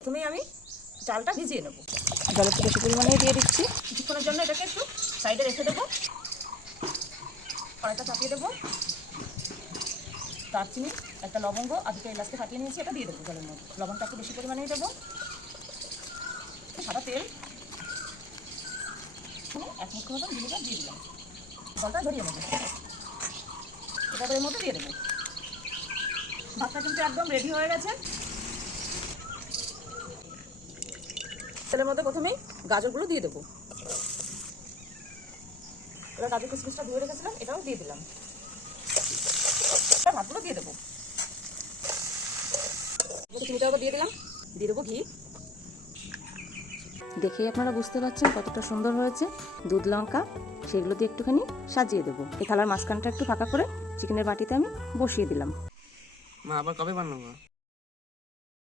প্রথমেই আমি চালটা ভিজিয়ে নেবো, জল একটু বেশি পরিমাণে দিয়ে দিচ্ছি। কিছুক্ষণের জন্য এটাকে একটু সাইডে রেখে দেবো। কড়াইটা চাপিয়ে দেবো, দারচিনি, একটা লবঙ্গ আর দুটো এলাচকে ফাটিয়ে নিয়েছি, এটা দিয়ে দেবো জলের মধ্যে। লবণটা একটু বেশি পরিমাণেই দেবো। সাদা তেল 1 মুঠো মতন ভিনেগার দিয়ে দিলাম, জলটা ঝরিয়ে নেবো, এবার এর মধ্যে দিয়ে দেবো। ভাতটা কিন্তু একদম রেডি হয়ে গেছে। তেলের মধ্যে প্রথমেই গাজরগুলো দিয়ে দেবো। এবার গাজর কিশমিশটা ধুয়ে রেখেছিলাম, এটাও দিয়ে দিলাম। ভাতগুলো দিয়ে দেবো, চিনিটা দিয়ে দিলাম, দিয়ে দেবো ঘি। দেখেই আপনারা বুঝতে পারছেন কতটা সুন্দর হয়েছে। দুধ লঙ্কা সেগুলো দিয়ে একটুখানি সাজিয়ে দেবো। এই থালার মাঝখানটা একটু ফাঁকা করে চিকেনের বাটিতে আমি বসিয়ে দিলাম। মা আবার কবে বানাবো?